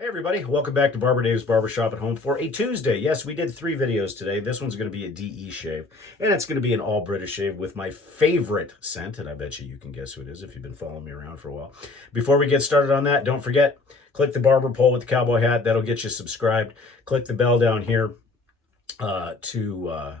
Hey everybody, welcome back to Barber Dave's Barbershop at Home for a Tuesday. Yes, we did 3 videos today. This one's going to be a DE shave, and it's going to be an all British shave with my favorite scent, and I bet you can guess who it is if you've been following me around for a while. Before we get started on that, don't forget, click the barber pole with the cowboy hat. That'll get you subscribed. Click the bell down here to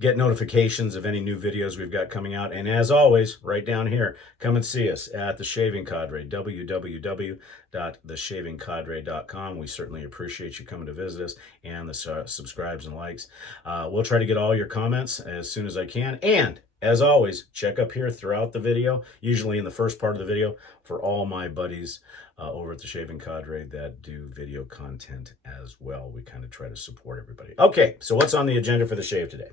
get notifications of any new videos we've got coming out. And as always, right down here, come and see us at The Shaving Cadre, www.theshavingcadre.com. We certainly appreciate you coming to visit us and the subscribes and likes. We'll try to get all your comments as soon as I can. And as always, check up here throughout the video, usually in the first part of the video, for all my buddies over at the Shaving Cadre that do video content as well. We kind of try to support everybody. Okay, so what's on the agenda for the shave today?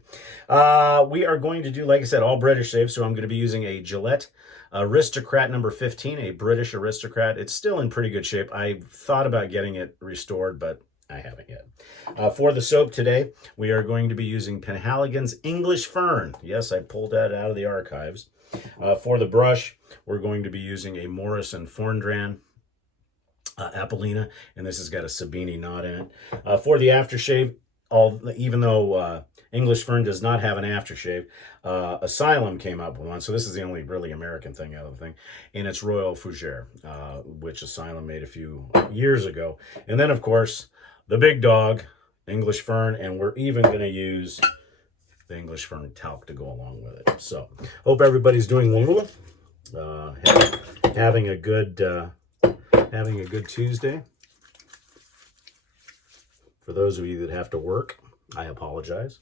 We are going to do, like I said, all British shave. So I'm going to be using a Gillette Aristocrat number 15, a British Aristocrat. It's still in pretty good shape. I thought about getting it restored, but I haven't yet. For the soap today, we are going to be using Penhaligon's English Fern. Yes, I pulled that out of the archives. For the brush, we're going to be using a Morris and Forndran Apolina, and this has got a Sabini knot in it. For the aftershave, even though English Fern does not have an aftershave, Asylum came up with one, so this is the only really American thing out of the thing, and it's Royal Fougere, which Asylum made a few years ago. And then, of course, the big dog, English Fern, and we're even going to use the English Fern talc to go along with it. So, hope everybody's doing well, having a good Tuesday. For those of you that have to work, I apologize.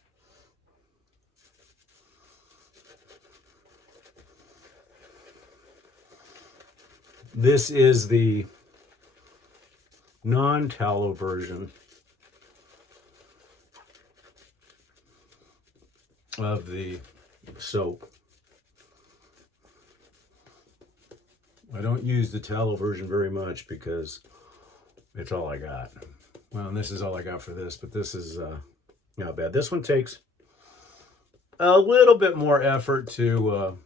This is the non-tallow version of the soap. I don't use the tallow version very much because it's all I got. Well, and this is all I got for this, but this is not bad. This one takes a little bit more effort to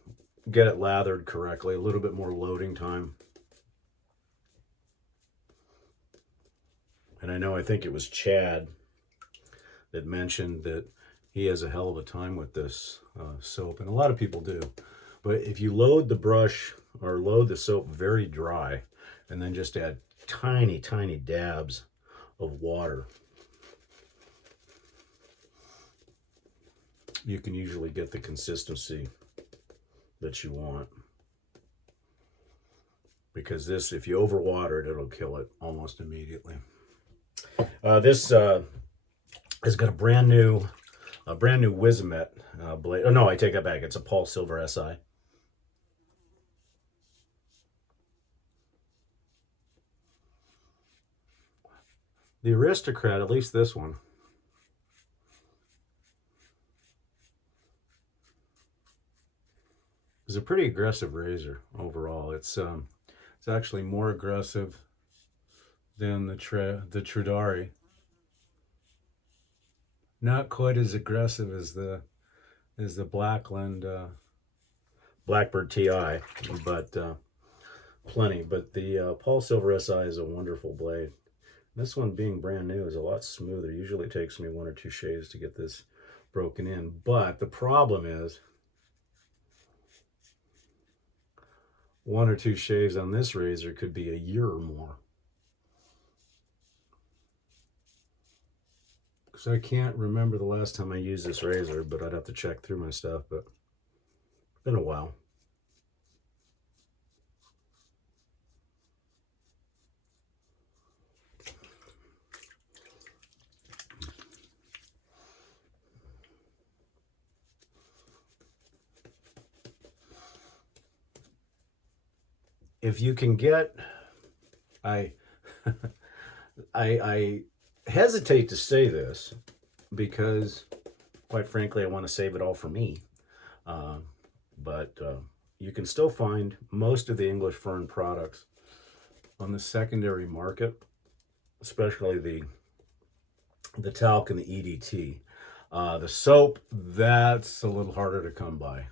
get it lathered correctly, a little bit more loading time. And I think it was Chad that mentioned that he has a hell of a time with this soap, and a lot of people do. But if you load the brush or load the soap very dry and then just add tiny, tiny dabs of water, you can usually get the consistency that you want. Because this, if you overwater it, it'll kill it almost immediately. This has got a brand new Wizamet blade. Oh no, I take that back. It's a PolSilver SI. The Aristocrat, at least this one, is a pretty aggressive razor overall. It's actually more aggressive than the Tridari. Not quite as aggressive as the Blackland Blackbird TI, but plenty. But the PolSilver SI is a wonderful blade. This one, being brand new, is a lot smoother. Usually it takes me 1 or 2 shaves to get this broken in. But the problem is 1 or 2 shaves on this razor could be a year or more. Because I can't remember the last time I used this razor, but I'd have to check through my stuff. But it's been a while. If you can get, I hesitate to say this because, quite frankly, I want to save it all for me. But you can still find most of the English Fern products on the secondary market, especially the talc and the EDT. The soap, that's a little harder to come by.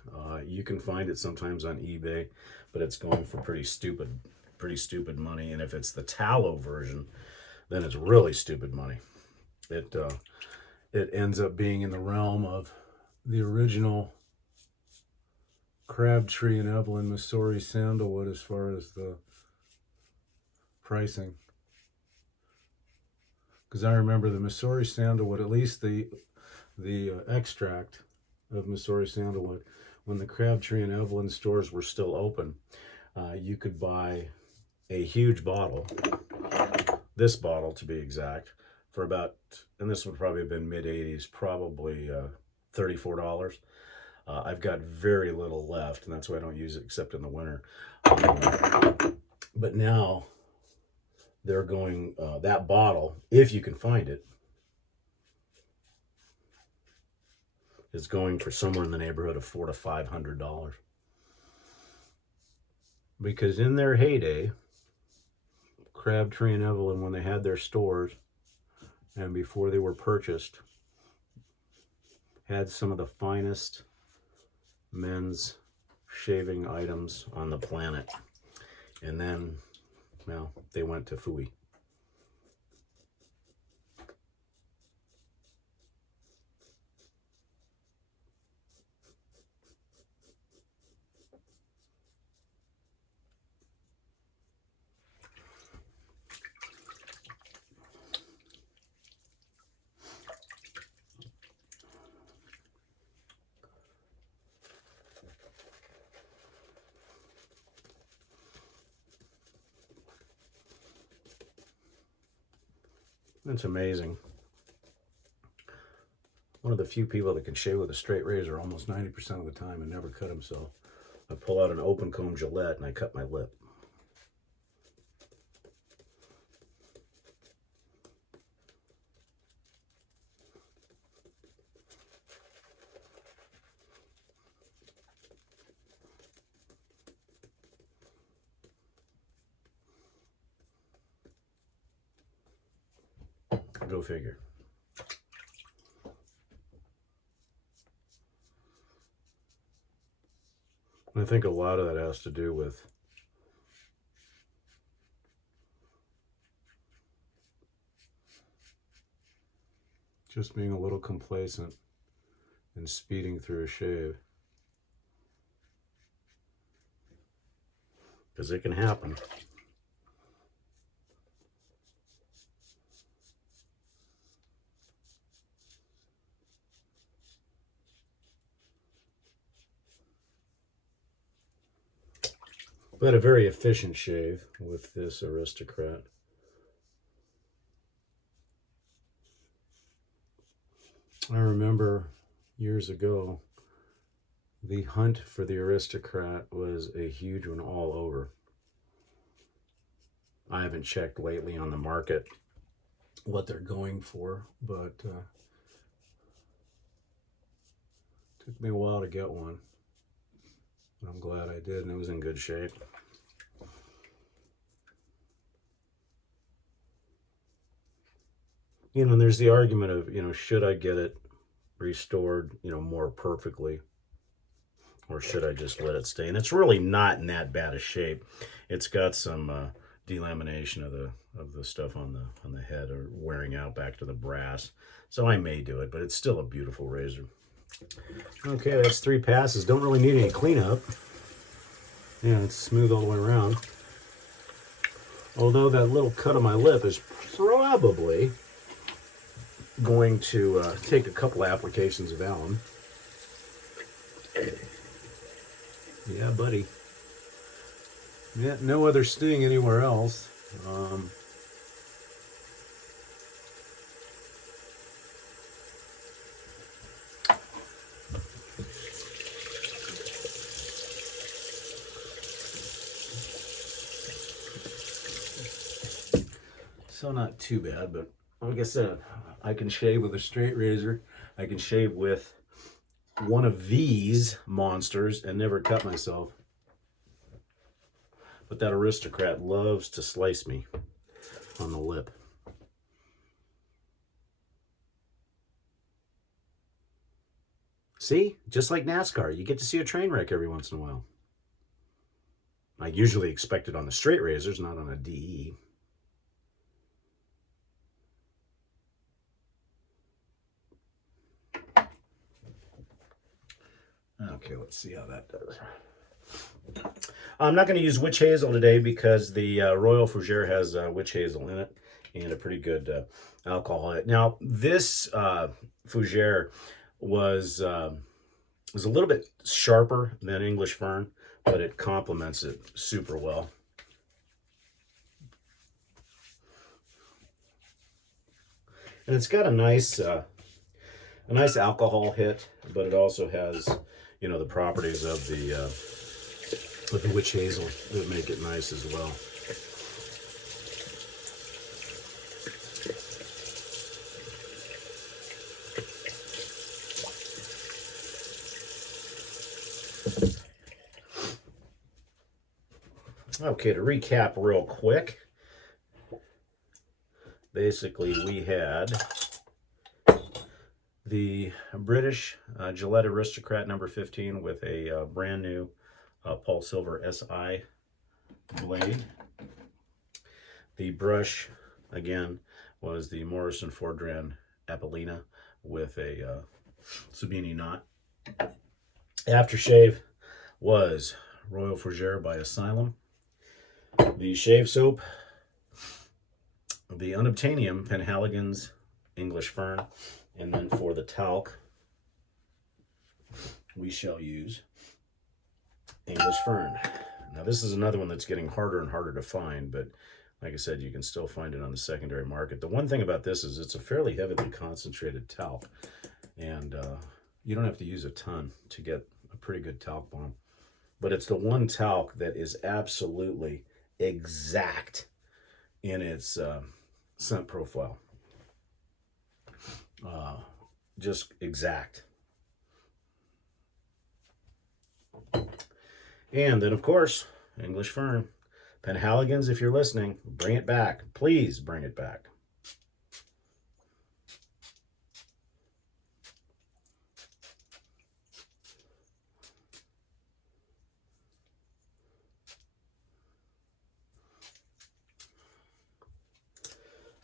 You can find it sometimes on eBay, but it's going for pretty stupid money. And if it's the tallow version, then it's really stupid money. It ends up being in the realm of the original Crabtree and Evelyn Missouri sandalwood as far as the pricing. Because I remember the Missouri sandalwood, at least the extract of Missouri sandalwood, when the Crabtree and Evelyn stores were still open, you could buy a huge bottle, this bottle to be exact, for about, and this would probably have been mid-80s, probably $34. I've got very little left, and that's why I don't use it except in the winter. But now they're going, that bottle, if you can find it, is going for somewhere in the neighborhood of $400 to $500. Because in their heyday, Crabtree and Evelyn, when they had their stores and before they were purchased, had some of the finest men's shaving items on the planet. And then, well, they went to Fougere. It's amazing. One of the few people that can shave with a straight razor almost 90% of the time and never cut himself. I pull out an open comb Gillette and I cut my lip. Go figure. I think a lot of that has to do with just being a little complacent and speeding through a shave. Because it can happen. But a very efficient shave with this Aristocrat. I remember years ago, the hunt for the Aristocrat was a huge one all over. I haven't checked lately on the market what they're going for, but took me a while to get one. I'm glad I did, and it was in good shape. You know, and there's the argument of, you know, should I get it restored, you know, more perfectly, or should I just let it stay? And it's really not in that bad a shape. It's got some delamination of the stuff on the head, or wearing out back to the brass. So I may do it, but it's still a beautiful razor. Okay, that's 3 passes. Don't really need any cleanup. Yeah, it's smooth all the way around. Although that little cut on my lip is probably going to take a couple applications of alum. Yeah, buddy. Yeah, no other sting anywhere else. So not too bad, but like I said, I can shave with a straight razor. I can shave with one of these monsters and never cut myself. But that Aristocrat loves to slice me on the lip. See? Just like NASCAR, you get to see a train wreck every once in a while. I usually expect it on the straight razors, not on a DE. Okay, let's see how that does. I'm not going to use witch hazel today because the Royal Fougere has witch hazel in it and a pretty good alcohol. Now, this Fougere was a little bit sharper than English Fern, but it complements it super well. And it's got a nice alcohol hit, but it also has, you know, the properties of the witch hazel that make it nice as well. Okay, to recap real quick, basically we had the British Gillette Aristocrat number 15 with a brand new PolSilver SI blade. The brush, again, was the Morrison Forndran Apolina with a Sabini knot. Aftershave was Royal Fougere by Asylum. The shave soap, the unobtainium Penhaligon's English Fern. And then for the talc, we shall use English Fern. Now this is another one that's getting harder and harder to find, but like I said, you can still find it on the secondary market. The one thing about this is it's a fairly heavily concentrated talc, and you don't have to use a ton to get a pretty good talc bomb. But it's the one talc that is absolutely exact in its scent profile. Just exact. And then, of course, English Fern. Penhaligons, if you're listening, bring it back. Please bring it back.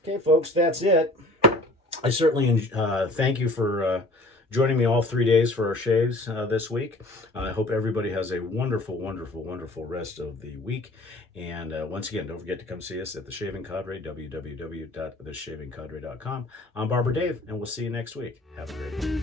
Okay, folks, that's it. I certainly thank you for joining me all 3 days for our shaves this week. I hope everybody has a wonderful, wonderful, wonderful rest of the week. And once again, don't forget to come see us at The Shaving Cadre, www.theshavingcadre.com. I'm Barber Dave, and we'll see you next week. Have a great day.